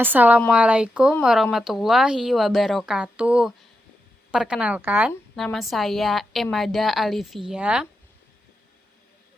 Assalamualaikum warahmatullahi wabarakatuh. Perkenalkan, nama saya Emada Alivia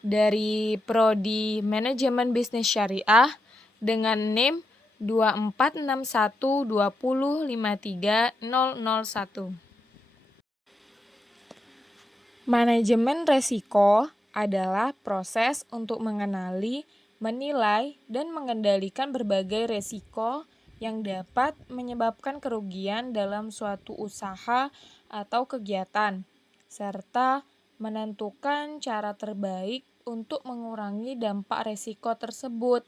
dari Prodi Manajemen Bisnis Syariah dengan NIM 246120530001. Manajemen resiko adalah proses untuk mengenali, menilai, dan mengendalikan berbagai resiko yang dapat menyebabkan kerugian dalam suatu usaha atau kegiatan, serta menentukan cara terbaik untuk mengurangi dampak resiko tersebut.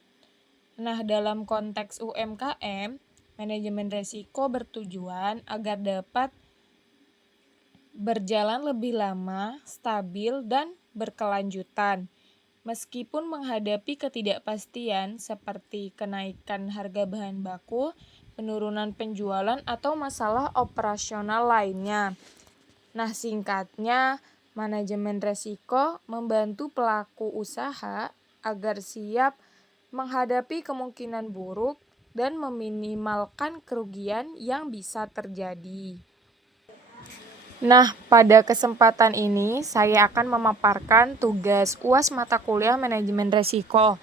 Nah, dalam konteks UMKM, manajemen resiko bertujuan agar dapat berjalan lebih lama, stabil, dan berkelanjutan. Meskipun menghadapi ketidakpastian seperti kenaikan harga bahan baku, penurunan penjualan, atau masalah operasional lainnya. Nah, singkatnya, manajemen resiko membantu pelaku usaha agar siap menghadapi kemungkinan buruk dan meminimalkan kerugian yang bisa terjadi. Nah, pada kesempatan ini saya akan memaparkan tugas UAS mata kuliah manajemen resiko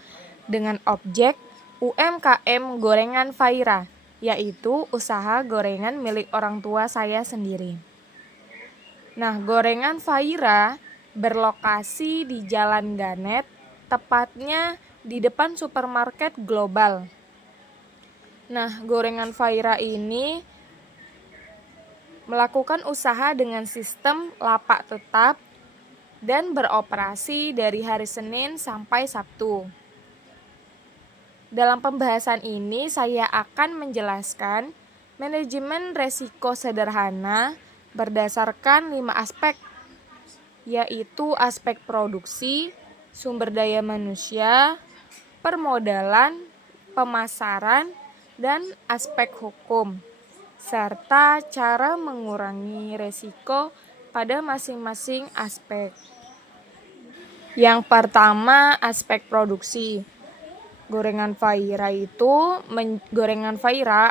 dengan objek UMKM Gorengan Faira, yaitu usaha gorengan milik orang tua saya sendiri. Nah, Gorengan Faira berlokasi di Jalan Ganet, tepatnya di depan supermarket Global. Nah, Gorengan Faira ini melakukan usaha dengan sistem lapak tetap dan beroperasi dari hari Senin sampai Sabtu. Dalam pembahasan ini saya akan menjelaskan manajemen resiko sederhana berdasarkan 5 aspek, yaitu aspek produksi, sumber daya manusia, permodalan, pemasaran, dan aspek hukum, serta cara mengurangi resiko pada masing-masing aspek. Yang pertama, aspek produksi. Gorengan Faira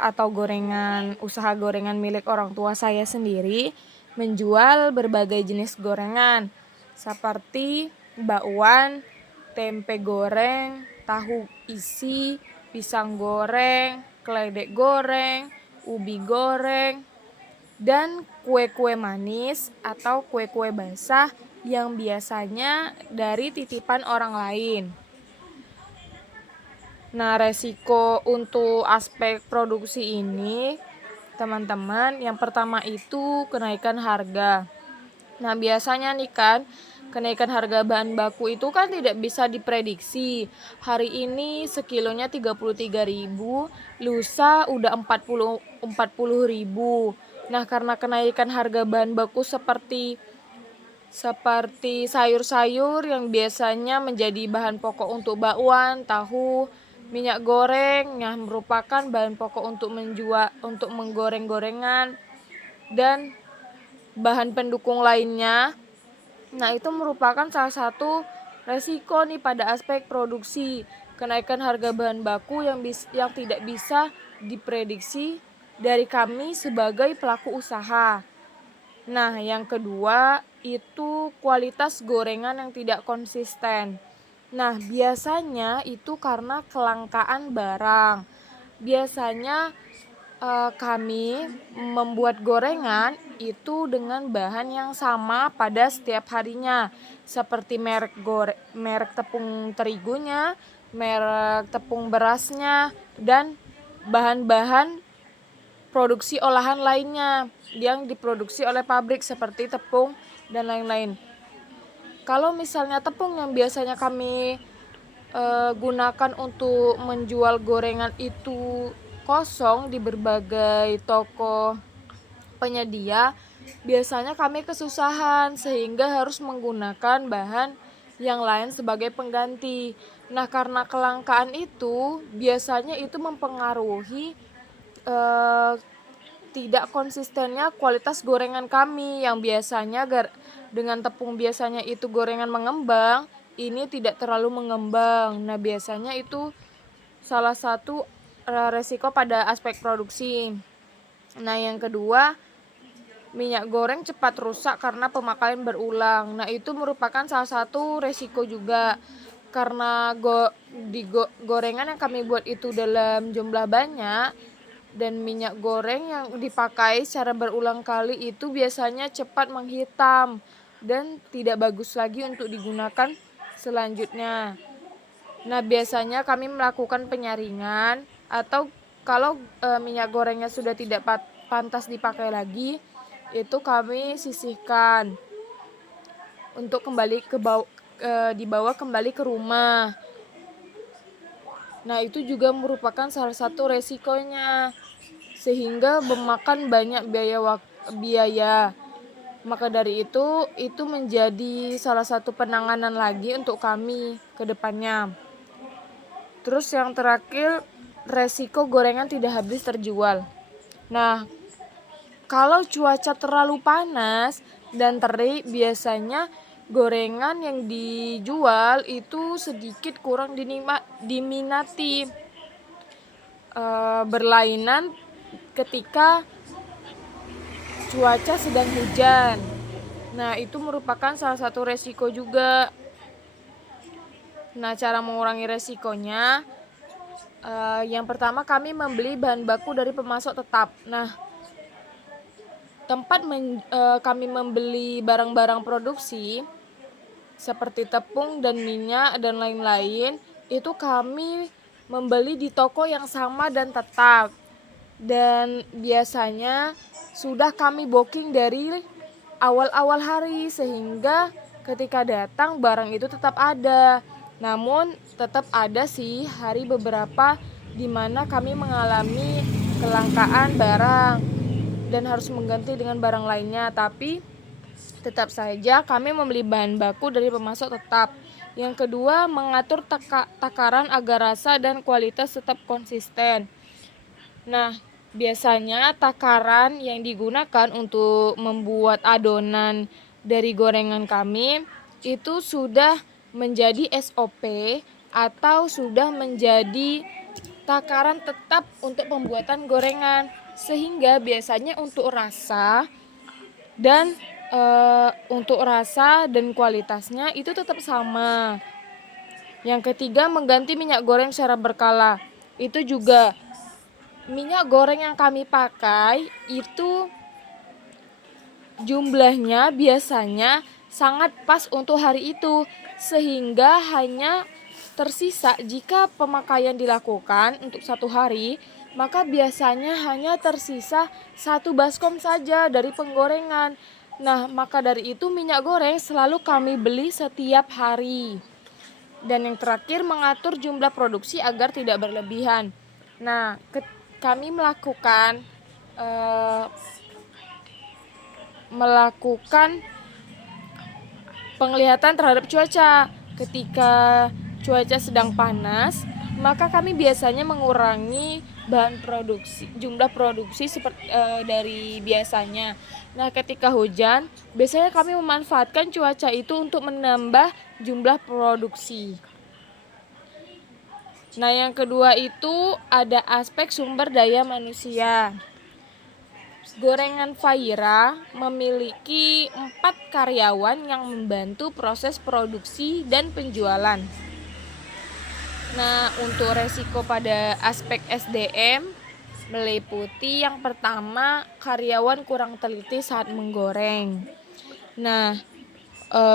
atau usaha gorengan milik orang tua saya sendiri menjual berbagai jenis gorengan seperti bakwan, tempe goreng, tahu isi, pisang goreng, keledek goreng, ubi goreng, dan kue-kue manis atau kue-kue basah yang biasanya dari titipan orang lain. Nah, resiko untuk aspek produksi ini, teman-teman, yang pertama itu kenaikan harga. Nah, biasanya nih kan, kenaikan harga bahan baku itu kan tidak bisa diprediksi. Hari ini sekilonya 33.000, lusa udah 40.000. Nah, karena kenaikan harga bahan baku seperti sayur-sayur yang biasanya menjadi bahan pokok untuk bakwan, tahu, minyak goreng yang merupakan bahan pokok untuk menggoreng gorengan, dan bahan pendukung lainnya. Nah, itu merupakan salah satu resiko nih pada aspek produksi, kenaikan harga bahan baku yang tidak bisa diprediksi dari kami sebagai pelaku usaha. Nah, yang kedua itu kualitas gorengan yang tidak konsisten. Nah, biasanya itu karena kelangkaan barang. Biasanya kami membuat gorengan itu dengan bahan yang sama pada setiap harinya, seperti merek tepung terigunya, merek tepung berasnya, dan bahan-bahan produksi olahan lainnya yang diproduksi oleh pabrik seperti tepung dan lain-lain. Kalau misalnya tepung yang biasanya kami gunakan untuk menjual gorengan itu kosong di berbagai toko penyedia, biasanya kami kesusahan sehingga harus menggunakan bahan yang lain sebagai pengganti. Nah, karena kelangkaan itu biasanya itu mempengaruhi tidak konsistennya kualitas gorengan kami yang biasanya dengan tepung biasanya itu gorengan mengembang, ini tidak terlalu mengembang. Nah, biasanya itu salah satu resiko pada aspek produksi. Nah, yang kedua, minyak goreng cepat rusak karena pemakaian berulang. Nah, itu merupakan salah satu resiko juga. Karena gorengan yang kami buat itu dalam jumlah banyak, dan minyak goreng yang dipakai secara berulang kali itu biasanya cepat menghitam dan tidak bagus lagi untuk digunakan selanjutnya. Nah, biasanya kami melakukan penyaringan, atau kalau minyak gorengnya sudah tidak pantas dipakai lagi, itu kami sisihkan untuk kembali dibawa kembali ke rumah. Nah, itu juga merupakan salah satu resikonya, sehingga memakan banyak biaya. Maka dari itu menjadi salah satu penanganan lagi untuk kami ke depannya. Terus yang terakhir, resiko gorengan tidak habis terjual. Nah, kalau cuaca terlalu panas dan terik, biasanya gorengan yang dijual itu sedikit kurang diminati. Berlainan ketika cuaca sedang hujan. Nah, itu merupakan salah satu resiko juga. Nah, cara mengurangi resikonya, yang pertama kami membeli bahan baku dari pemasok tetap. Nah, tempat kami membeli barang-barang produksi seperti tepung dan minyak dan lain-lain, itu kami membeli di toko yang sama dan tetap. Dan biasanya sudah kami booking dari awal-awal hari, sehingga ketika datang barang itu tetap ada. Namun tetap ada sih hari beberapa di mana kami mengalami kelangkaan barang dan harus mengganti dengan barang lainnya, tapi tetap saja kami membeli bahan baku dari pemasok tetap. Yang kedua, mengatur takaran agar rasa dan kualitas tetap konsisten. Nah, biasanya takaran yang digunakan untuk membuat adonan dari gorengan kami itu sudah menjadi SOP atau sudah menjadi takaran tetap untuk pembuatan gorengan, sehingga biasanya untuk rasa dan kualitasnya itu tetap sama. Yang ketiga, mengganti minyak goreng secara berkala. Itu juga minyak goreng yang kami pakai itu jumlahnya biasanya sangat pas untuk hari itu, sehingga hanya tersisa jika pemakaian dilakukan untuk 1 hari, maka biasanya hanya tersisa 1 baskom saja dari penggorengan. Nah, maka dari itu minyak goreng selalu kami beli setiap hari. Dan yang terakhir, mengatur jumlah produksi agar tidak berlebihan. Nah, kami melakukan penglihatan terhadap cuaca. Ketika cuaca sedang panas, maka kami biasanya mengurangi jumlah produksi seperti dari biasanya. Nah, ketika hujan, biasanya kami memanfaatkan cuaca itu untuk menambah jumlah produksi. Nah, yang kedua itu ada aspek sumber daya manusia. Gorengan Fahira memiliki 4 karyawan yang membantu proses produksi dan penjualan. Nah, untuk resiko pada aspek SDM meliputi yang pertama, karyawan kurang teliti saat menggoreng. Nah,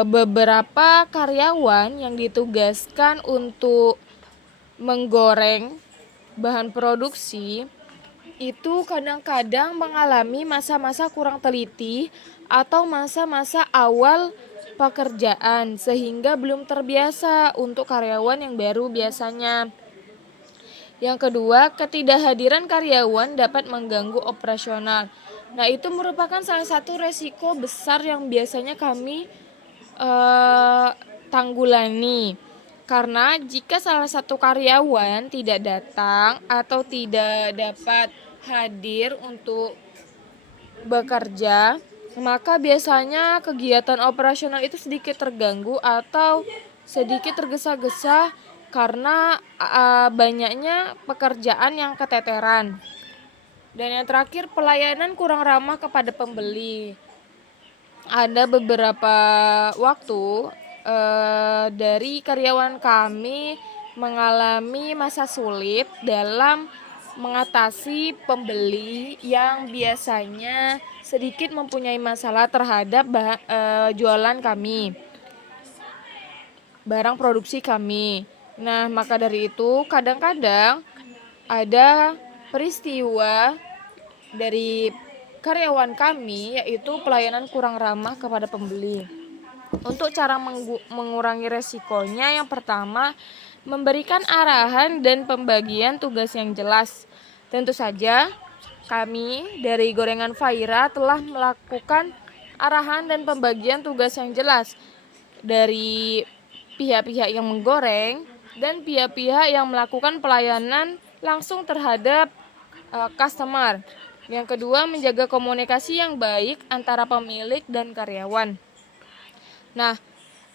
beberapa karyawan yang ditugaskan untuk menggoreng bahan produksi itu kadang-kadang mengalami masa-masa kurang teliti atau masa-masa awal pekerjaan, sehingga belum terbiasa untuk karyawan yang baru biasanya. Yang kedua, ketidakhadiran karyawan dapat mengganggu operasional. Nah, itu merupakan salah satu resiko besar yang biasanya kami tanggulani. Karena jika salah satu karyawan tidak datang atau tidak dapat hadir untuk bekerja, maka biasanya kegiatan operasional itu sedikit terganggu atau sedikit tergesa-gesa karena banyaknya pekerjaan yang keteteran. Dan yang terakhir, pelayanan kurang ramah kepada pembeli. Ada beberapa waktu dari karyawan kami mengalami masa sulit dalam mengatasi pembeli yang biasanya sedikit mempunyai masalah terhadap jualan kami, barang produksi kami. Nah, maka dari itu kadang-kadang ada peristiwa dari karyawan kami, yaitu pelayanan kurang ramah kepada pembeli. Untuk cara mengurangi resikonya, yang pertama, memberikan arahan dan pembagian tugas yang jelas. Tentu saja, kami dari Gorengan Faira telah melakukan arahan dan pembagian tugas yang jelas dari pihak-pihak yang menggoreng dan pihak-pihak yang melakukan pelayanan langsung terhadap customer. Yang kedua, menjaga komunikasi yang baik antara pemilik dan karyawan. Nah,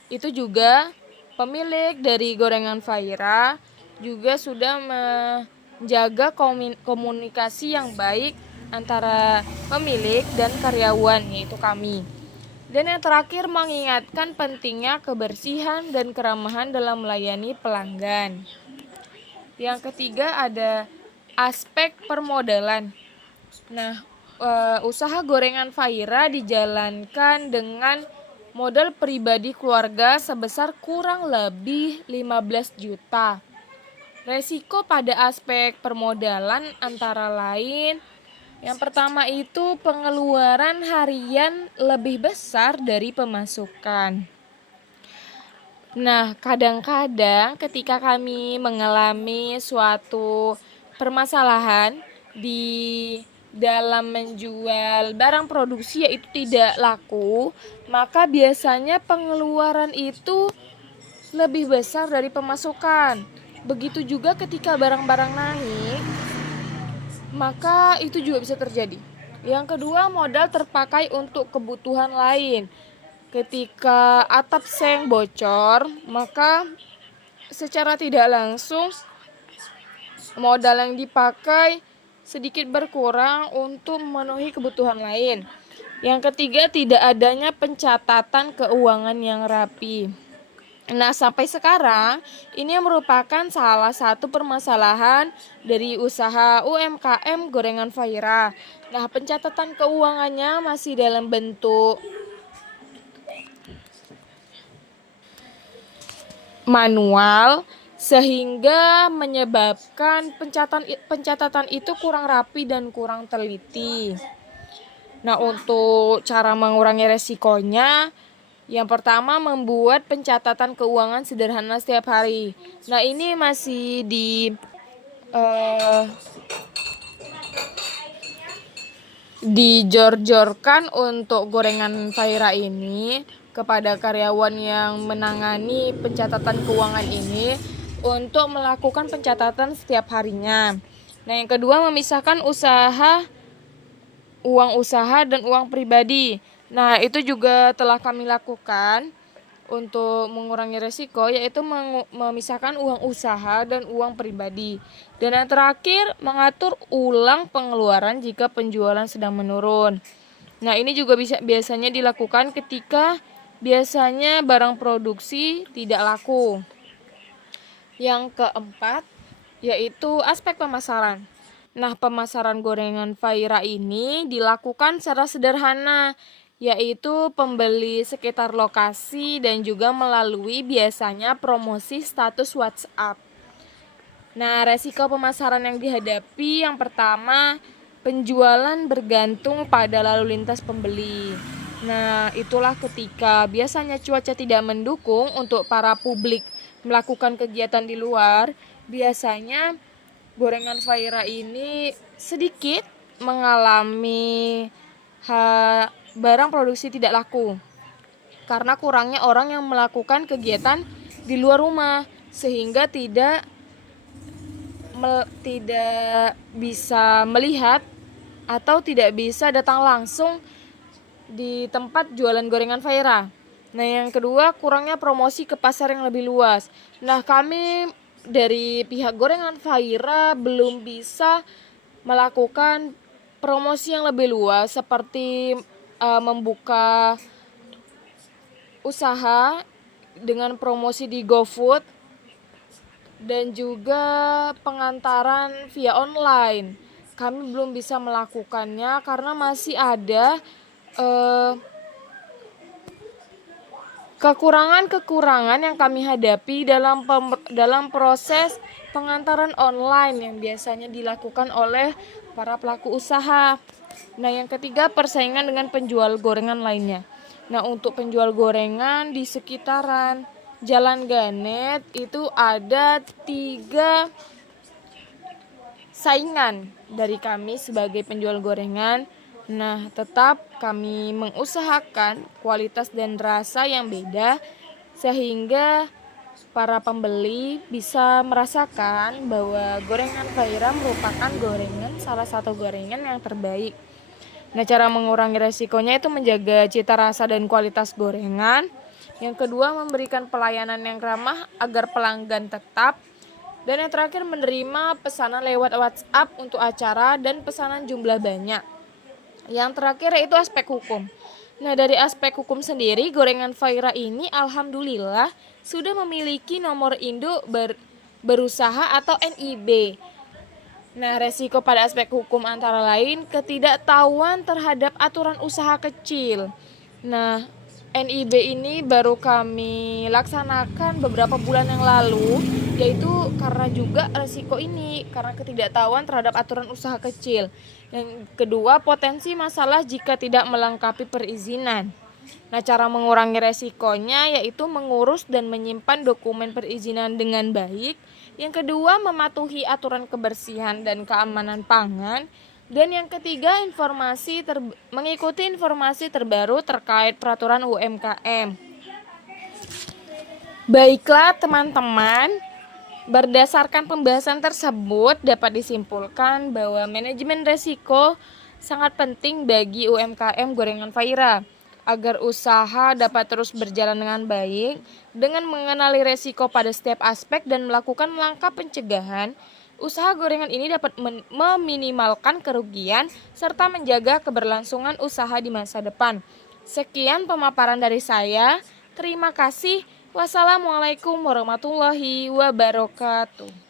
itu juga pemilik dari Gorengan Faira juga sudah menjaga komunikasi yang baik antara pemilik dan karyawan, yaitu kami. Dan yang terakhir, mengingatkan pentingnya kebersihan dan keramahan dalam melayani pelanggan. Yang ketiga, ada aspek permodalan. Nah, usaha Gorengan Faira dijalankan dengan modal pribadi keluarga sebesar kurang lebih 15 juta. Resiko pada aspek permodalan antara lain, yang pertama itu pengeluaran harian lebih besar dari pemasukan. Nah, kadang-kadang ketika kami mengalami suatu permasalahan di dalam menjual barang produksi yaitu tidak laku, maka biasanya pengeluaran itu lebih besar dari pemasukan. Begitu juga ketika barang-barang naik, maka itu juga bisa terjadi. Yang kedua, modal terpakai untuk kebutuhan lain. Ketika atap seng bocor, maka secara tidak langsung modal yang dipakai sedikit berkurang untuk memenuhi kebutuhan lain. Yang ketiga, tidak adanya pencatatan keuangan yang rapi. Nah, sampai sekarang ini merupakan salah satu permasalahan dari usaha UMKM Gorengan Faira. Nah, pencatatan keuangannya masih dalam bentuk manual, sehingga menyebabkan pencatatan itu kurang rapi dan kurang teliti. Nah, untuk cara mengurangi resikonya, yang pertama membuat pencatatan keuangan sederhana setiap hari. Nah, ini masih dijor-jorkan untuk Gorengan Faira ini kepada karyawan yang menangani pencatatan keuangan ini untuk melakukan pencatatan setiap harinya. Nah, yang kedua, memisahkan uang usaha dan uang pribadi. Nah, itu juga telah kami lakukan untuk mengurangi resiko, yaitu memisahkan uang usaha dan uang pribadi. Dan yang terakhir, mengatur ulang pengeluaran jika penjualan sedang menurun. Nah, ini juga biasanya dilakukan ketika biasanya barang produksi tidak laku. Yang keempat, yaitu aspek pemasaran. Nah, pemasaran Gorengan Faira ini dilakukan secara sederhana, yaitu pembeli sekitar lokasi dan juga melalui biasanya promosi status WhatsApp. Nah, resiko pemasaran yang dihadapi, yang pertama, penjualan bergantung pada lalu lintas pembeli. Nah, itulah ketika biasanya cuaca tidak mendukung untuk para publik melakukan kegiatan di luar, biasanya Gorengan Faira ini sedikit mengalami barang produksi tidak laku karena kurangnya orang yang melakukan kegiatan di luar rumah, sehingga tidak bisa melihat atau tidak bisa datang langsung di tempat jualan Gorengan Faira. Nah, yang kedua, kurangnya promosi ke pasar yang lebih luas. Nah, kami dari pihak Gorengan Faira belum bisa melakukan promosi yang lebih luas seperti membuka usaha dengan promosi di GoFood dan juga pengantaran via online. Kami belum bisa melakukannya karena masih ada kekurangan-kekurangan yang kami hadapi dalam proses pengantaran online yang biasanya dilakukan oleh para pelaku usaha. Nah, yang ketiga, persaingan dengan penjual gorengan lainnya. Nah, untuk penjual gorengan di sekitaran Jalan Ganet itu ada 3 saingan dari kami sebagai penjual gorengan. Nah, tetap kami mengusahakan kualitas dan rasa yang beda sehingga para pembeli bisa merasakan bahwa gorengan Faira merupakan salah satu gorengan yang terbaik. Nah, cara mengurangi resikonya itu menjaga cita rasa dan kualitas gorengan. Yang kedua, memberikan pelayanan yang ramah agar pelanggan tetap. Dan yang terakhir, menerima pesanan lewat WhatsApp untuk acara dan pesanan jumlah banyak. Yang terakhir yaitu aspek hukum. Nah, dari aspek hukum sendiri, Gorengan Faira ini alhamdulillah sudah memiliki nomor induk berusaha atau NIB. Nah, resiko pada aspek hukum antara lain ketidaktahuan terhadap aturan usaha kecil. Nah, NIB ini baru kami laksanakan beberapa bulan yang lalu, yaitu karena juga resiko ini, karena ketidaktahuan terhadap aturan usaha kecil. Yang kedua, potensi masalah jika tidak melengkapi perizinan. Nah, cara mengurangi resikonya yaitu mengurus dan menyimpan dokumen perizinan dengan baik. Yang kedua, mematuhi aturan kebersihan dan keamanan pangan. Dan yang ketiga, mengikuti informasi terbaru terkait peraturan UMKM. Baiklah teman-teman, berdasarkan pembahasan tersebut dapat disimpulkan bahwa manajemen resiko sangat penting bagi UMKM Gorengan Faira agar usaha dapat terus berjalan dengan baik. Dengan mengenali resiko pada setiap aspek dan melakukan langkah pencegahan, usaha gorengan ini dapat meminimalkan kerugian serta menjaga keberlangsungan usaha di masa depan. Sekian pemaparan dari saya. Terima kasih. Wassalamualaikum warahmatullahi wabarakatuh.